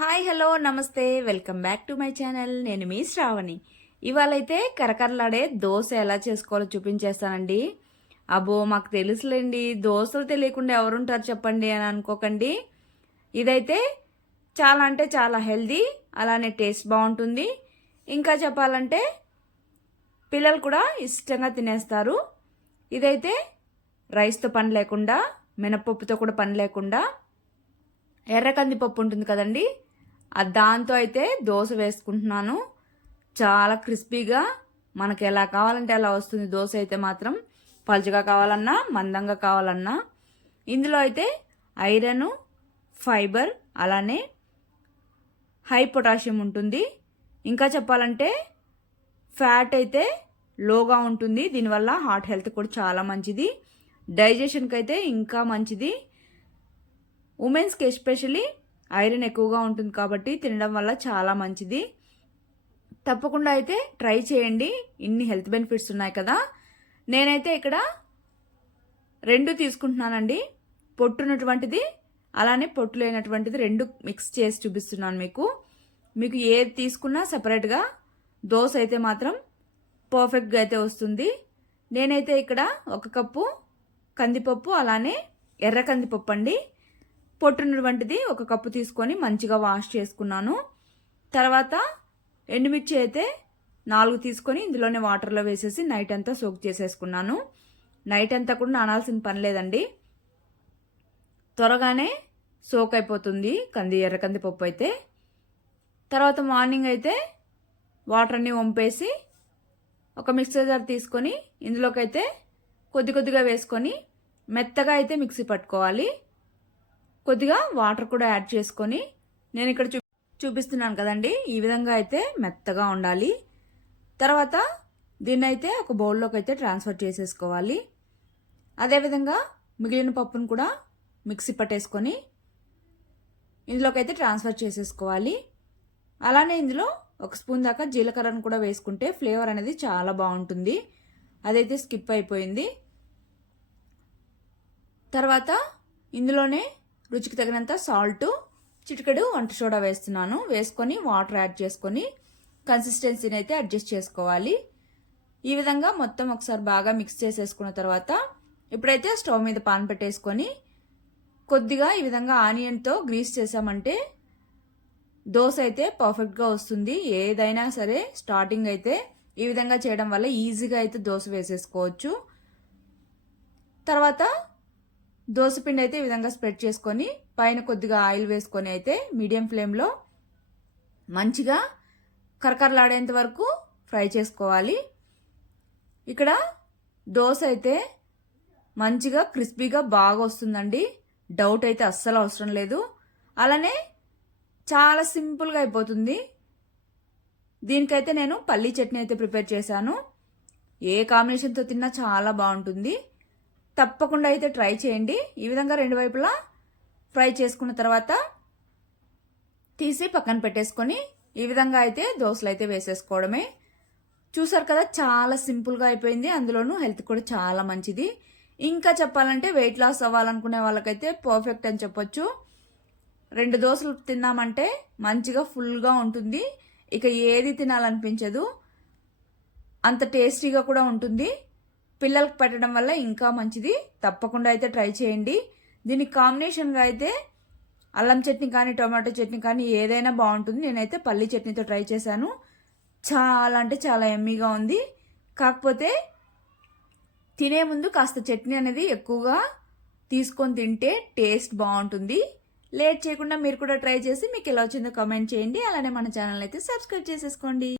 Hi hello నమస్తే welcome back to my channel. నేను మీ శ్రావణి. ఇవాళైతే కరకరలాడే దోశ ఎలా చేసుకోవాలో చూపించేస్తానండి. అబ్బో మాకు తెలుసులేండి, దోశలు తెలియకుండా ఎవరుంటారు చెప్పండి అని అనుకోకండి. ఇదైతే చాలా అంటే చాలా హెల్దీ, అలానే టేస్ట్ బాగుంటుంది. ఇంకా చెప్పాలంటే పిల్లలు కూడా ఇష్టంగా తినేస్తారు. ఇదైతే రైస్తో పని లేకుండా, మినపప్పుతో కూడా పని లేకుండా, ఎర్ర కందిపప్పు ఉంటుంది కదండి, దాంతో అయితే దోశ వేసుకుంటున్నాను. చాలా క్రిస్పీగా మనకి ఎలా కావాలంటే అలా వస్తుంది దోశ అయితే మాత్రం. పలుచగా కావాలన్నా మందంగా కావాలన్నా. ఇందులో అయితే ఐరన్, ఫైబర్, అలానే హై పొటాషియం ఉంటుంది. ఇంకా చెప్పాలంటే ఫ్యాట్ అయితే లోగా ఉంటుంది. దీనివల్ల హార్ట్ హెల్త్ కూడా చాలా మంచిది. డైజెషన్కి అయితే ఇంకా మంచిది. ఉమెన్స్కి ఎస్పెషలీ ఐరన్ ఎక్కువగా ఉంటుంది కాబట్టి తినడం వల్ల చాలా మంచిది. తప్పకుండా అయితే ట్రై చేయండి. ఇన్ని హెల్త్ బెనిఫిట్స్ ఉన్నాయి కదా. నేనైతే ఇక్కడ 2 తీసుకుంటున్నానండి. పొట్టున్నటువంటిది అలానే పొట్టు లేనటువంటిది 2 మిక్స్ చేసి చూపిస్తున్నాను మీకు. మీకు ఏది తీసుకున్నా సపరేట్గా దోశ అయితే మాత్రం పర్ఫెక్ట్గా అయితే వస్తుంది. నేనైతే ఇక్కడ 1 కప్పు కందిపప్పు, అలానే ఎర్ర కందిపప్పు అండి, పొట్టున్నటువంటిది 1 కప్పు తీసుకొని మంచిగా వాష్ చేసుకున్నాను. తర్వాత ఎండుమిర్చి అయితే 4 తీసుకొని ఇందులోనే వాటర్లో వేసేసి నైట్ అంతా సోక్ చేసేసుకున్నాను. నైట్ అంతా కూడా నానాల్సిన పని లేదండి, త్వరగానే సోక్ అయిపోతుంది ఎర్ర కందిపప్పు అయితే. తర్వాత మార్నింగ్ అయితే వాటర్ అన్నీ వంపేసి ఒక మిక్సర్ జార్ తీసుకొని ఇందులోకైతే కొద్దిగా వేసుకొని మెత్తగా అయితే మిక్సీ పట్టుకోవాలి. కొద్దిగా వాటర్ కూడా యాడ్ చేసుకొని నేను ఇక్కడ చూపిస్తున్నాను కదండి, ఈ విధంగా అయితే మెత్తగా ఉండాలి. తర్వాత దీన్ని అయితే ఒక బౌల్లోకి అయితే ట్రాన్స్ఫర్ చేసేసుకోవాలి. అదేవిధంగా మిగిలిన పప్పును కూడా మిక్సీ పట్టేసుకొని ఇందులోకి అయితే ట్రాన్స్ఫర్ చేసేసుకోవాలి. అలానే ఇందులో 1 స్పూన్ దాకా జీలకర్రను కూడా వేసుకుంటే ఫ్లేవర్ అనేది చాలా బాగుంటుంది. అదైతే స్కిప్ అయిపోయింది. తర్వాత ఇందులోనే రుచికి తగినంత సాల్ట్, చిటికెడు వంట సోడా వేస్తున్నాను. వేసుకొని వాటర్ యాడ్ చేసుకొని కన్సిస్టెన్సీని అయితే అడ్జస్ట్ చేసుకోవాలి. ఈ విధంగా మొత్తం ఒకసారి బాగా మిక్స్ చేసేసుకున్న తర్వాత ఇప్పుడైతే స్టవ్ మీద పాన్ పెట్టేసుకొని కొద్దిగా ఈ విధంగా ఆనియన్తో గ్రీస్ చేసామంటే దోశ అయితే పర్ఫెక్ట్గా వస్తుంది. ఏదైనా సరే స్టార్టింగ్ అయితే ఈ విధంగా చేయడం వల్ల ఈజీగా అయితే దోశ వేసేసుకోవచ్చు. తర్వాత దోసపిండి అయితే ఈ విధంగా స్ప్రెడ్ చేసుకొని పైన కొద్దిగా ఆయిల్ వేసుకొని అయితే మీడియం ఫ్లేమ్లో మంచిగా కరకరలాడేంత వరకు ఫ్రై చేసుకోవాలి. ఇక్కడ దోశ అయితే మంచిగా క్రిస్పీగా బాగా వస్తుందండి, డౌట్ అయితే అస్సలు అవసరం లేదు. అలానే చాలా సింపుల్గా అయిపోతుంది. దీనికైతే నేను పల్లీ చట్నీ అయితే ప్రిపేర్ చేశాను. ఏ కాంబినేషన్తో తిన్నా చాలా బాగుంటుంది. తప్పకుండా అయితే ట్రై చేయండి. ఈ విధంగా 2 వైపులా ఫ్రై చేసుకున్న తర్వాత తీసి పక్కన పెట్టేసుకొని ఈ విధంగా అయితే దోశలు అయితే వేసేసుకోవడమే. చూసారు కదా, చాలా సింపుల్గా అయిపోయింది. అందులోనూ హెల్త్ కూడా చాలా మంచిది. ఇంకా చెప్పాలంటే వెయిట్ లాస్ అవ్వాలనుకునే వాళ్ళకైతే పర్ఫెక్ట్ అని చెప్పొచ్చు. 2 దోశలు తిన్నామంటే మంచిగా ఫుల్గా ఉంటుంది. ఇక ఏది తినాలనిపించదు, అంత టేస్టీగా కూడా ఉంటుంది. పిల్లలకు పెట్టడం వల్ల ఇంకా మంచిది. తప్పకుండా అయితే ట్రై చేయండి. దీనికి కాంబినేషన్గా అయితే అల్లం చట్నీ కానీ టొమాటో చట్నీ కానీ ఏదైనా బాగుంటుంది. నేనైతే పల్లీ చట్నీతో ట్రై చేశాను. చాలా అంటే చాలా ఎమ్మీగా ఉంది. కాకపోతే తినే ముందు కాస్త చట్నీ అనేది ఎక్కువగా తీసుకొని తింటే టేస్ట్ బాగుంటుంది. లేట్ చేయకుండా మీరు కూడా ట్రై చేసి మీకు ఎలా వచ్చిందో కామెంట్ చేయండి. అలానే మన ఛానల్ అయితే సబ్స్క్రైబ్ చేసేసుకోండి.